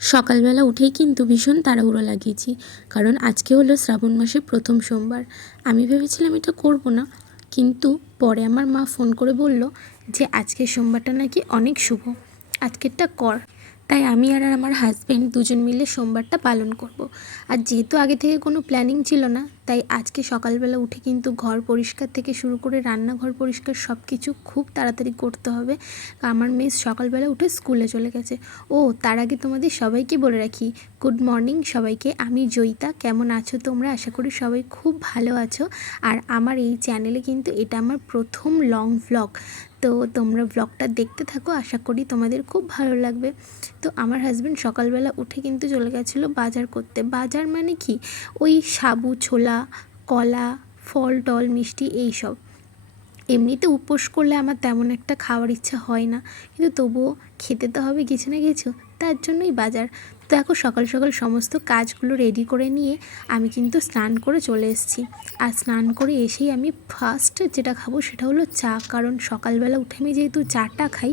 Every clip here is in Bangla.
সকালবেলা উঠেই কিন্তু ভীষণ তাড়াহুড়ো লাগিয়েছি, কারণ আজকে হলো শ্রাবণ মাসের প্রথম সোমবার। আমি ভেবেছিলাম এটা করব না, কিন্তু পরে আমার মা ফোন করে বলল যে আজকের সোমবারটা নাকি অনেক শুভ, আজকেরটা কর। তাই আমি আর আমার হাজব্যান্ড দুজন মিলে সোমবারটা পালন করব। আর যেহেতু আগে থেকে কোনো প্ল্যানিং ছিল না, তাই আজকে সকালবেলা উঠে কিন্তু ঘর পরিষ্কার থেকে শুরু করে রান্নাঘর পরিষ্কার সব কিছু খুব তাড়াতাড়ি করতে হবে। আমার মেয়ে সকালবেলা উঠে স্কুলে চলে গেছে। ও তার আগে তোমাদের সবাইকে বলে রাখি, গুড মর্নিং সবাইকে। আমি জয়িতা। কেমন আছো তোমরা? আশা করি সবাই খুব ভালো আছো। আর আমার এই চ্যানেলে কিন্তু এটা আমার প্রথম লং ভ্লগ, তো তোমরা ব্লগটা দেখতে থাকো, আশা করি তোমাদের খুব ভালো লাগবে। তো আমার হাজব্যান্ড সকালবেলা উঠে কিন্তু চলে গেছিলো বাজার করতে। বাজার মানে কি, ওই সাবু ছোলা, কলা, ফল টল, মিষ্টি এইসব। এমনিতে উপোস করলে আমার তেমন একটা খাওয়ার ইচ্ছা হয় না, কিন্তু তবুও খেতে তো হবে কিছু না কিছু, তার জন্যই বাজার। তো দেখো সকাল সকাল সমস্ত কাজগুলো রেডি করে নিয়ে আমি কিন্তু স্নান করে চলে এসেছি। আর স্নান করে এসেই আমি ফার্স্ট যেটা খাবো সেটা হলো চা, কারণ সকালবেলা উঠে আমি যেহেতু চাটা খাই,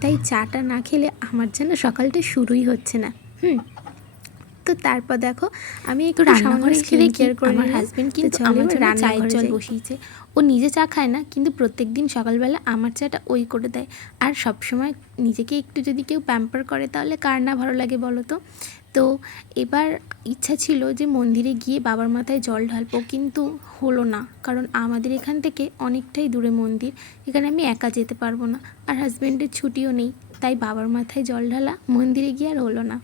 তাই চাটা না খেলে আমার যেন সকালটা শুরুই হচ্ছে না। তো তারপর দেখো আমি একটু রান্নাঘরে এসে দেখি আমার হাজব্যান্ড কিন্তু আমার জন্য চায়ের জল বসিয়েছে। ও নিজে চা খায় না, কিন্তু প্রত্যেক দিন সকালবেলা আমার চাটা ওই করে দেয়। আর সবসময় নিজেকে একটু যদি কেউ প্যাম্পার করে তাহলে কার না ভালো লাগে বলো তো। তো এবার ইচ্ছা ছিল যে মন্দিরে গিয়ে বাবার মাথায় জল ঢালবো, কিন্তু হলো না, কারণ আমাদের এখান থেকে অনেকটাই দূরে মন্দির, এখানে আমি একা যেতে পারবো না, আর হাজব্যান্ডের ছুটিও নেই, তাই বাবার মাথায় জল ঢালা মন্দিরে গিয়ে আর হলো না।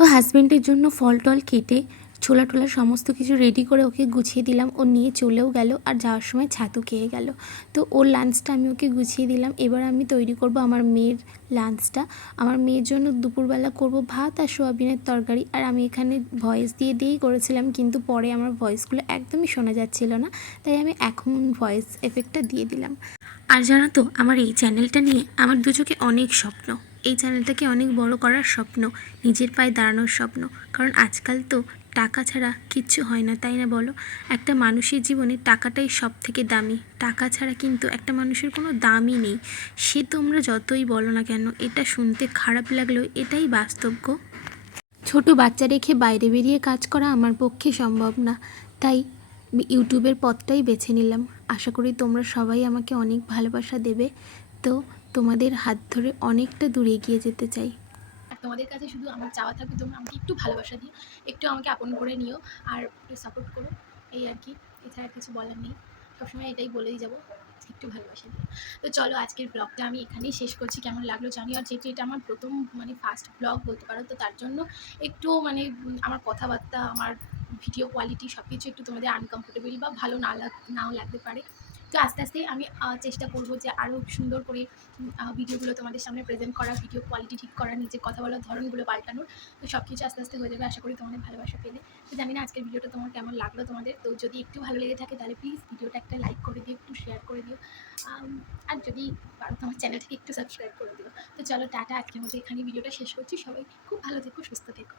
ও হাজব্যান্ডের জন্য ফল টল কেটে ছোলা টোলা সমস্ত কিছু রেডি করে ওকে গুছিয়ে দিলাম। ও নিয়ে চলেও গেল, আর যাওয়ার সময় ছাতু খেয়ে গেল। তো ওর লাঞ্চটা আমি ওকে গুছিয়ে দিলাম। এবার আমি তৈরি করব আমার মেয়ের লাঞ্চটা। আমার মেয়ের জন্য দুপুরবেলা করব ভাত আর সোয়াবিনের তরকারি। আর আমি এখানে ভয়েস দিয়েই করেছিলাম, কিন্তু পরে আমার ভয়েসগুলো একদমই শোনা যাচ্ছিল না, তাই আমি এখন ভয়েস এফেক্টটা দিয়ে দিলাম। আর জানো তো, আমার এই চ্যানেলটা নিয়ে আমার দু চোখে অনেক স্বপ্ন। এই চ্যানেলটাকে অনেক বড় করার স্বপ্ন, নিজের পায়ে দাঁড়ানোর স্বপ্ন। কারণ আজকাল তো টাকা ছাড়া কিচ্ছু হয় না, তাই না বলো? একটা মানুষের জীবনে টাকাটাই সব থেকে দামি। টাকা ছাড়া কিন্তু একটা মানুষের কোনো দামই নেই। সে তোমরা যতই বলো না কেন, এটা শুনতে খারাপ লাগলেও এটাই বাস্তব গো। ছোট বাচ্চা রেখে বাইরে বেরিয়ে কাজ করা আমার পক্ষে সম্ভব না, তাই ইউটিউবের পথটাই বেছে নিলাম। আশা করি তোমরা সবাই আমাকে অনেক ভালোবাসা দেবে। তো তোমাদের হাত ধরে অনেকটা দূরে এগিয়ে যেতে চাই। আর তোমাদের কাছে শুধু আমার চাওয়া থাকবে, তোমরা আমাকে একটু ভালোবাসা দিও, একটু আমাকে আপন করে নিও, আর একটু সাপোর্ট করো, এই আর কি। এছাড়া কিছু বলার নেই, সবসময় এটাই বলেই যাবো, একটু ভালোবাসা দিও। তো চলো আজকের ব্লগটা আমি এখানেই শেষ করছি। কেমন লাগলো জানিও। আর যেহেতু এটা আমার প্রথম ফার্স্ট ব্লগ বলতে পারো, তো তার জন্য একটু আমার কথাবার্তা, আমার ভিডিও কোয়ালিটি সব কিছু একটু তোমাদের আনকমফোর্টেবল বা ভালো নাও লাগতে পারে। তো আস্তে আস্তে আমি চেষ্টা করব যে আরও সুন্দর করে ভিডিওগুলো তোমাদের সামনে প্রেজেন্ট করা, ভিডিও কোয়ালিটি ঠিক করা, নিজের কথা বলার ধরনগুলো পাল্টানোর। তো সব কিছু আস্তে আস্তে হয়ে যাবে, আশা করি তোমাদের ভালোবাসা পেলে। তো জানি না আজকের ভিডিওটা তোমার কেমন লাগলো তোমাদের। তো যদি একটু ভালো লেগে থাকে তাহলে প্লিজ ভিডিওটা একটা লাইক করে দিও, একটু শেয়ার করে দিও, আর যদি পারো তোমার চ্যানেলটিকে একটু সাবস্ক্রাইব করে দিও। তো চলো টাটা, আজকের মতো এখানে ভিডিওটা শেষ করছি। সবাই খুব ভালো থেকো, সুস্থ থেকো।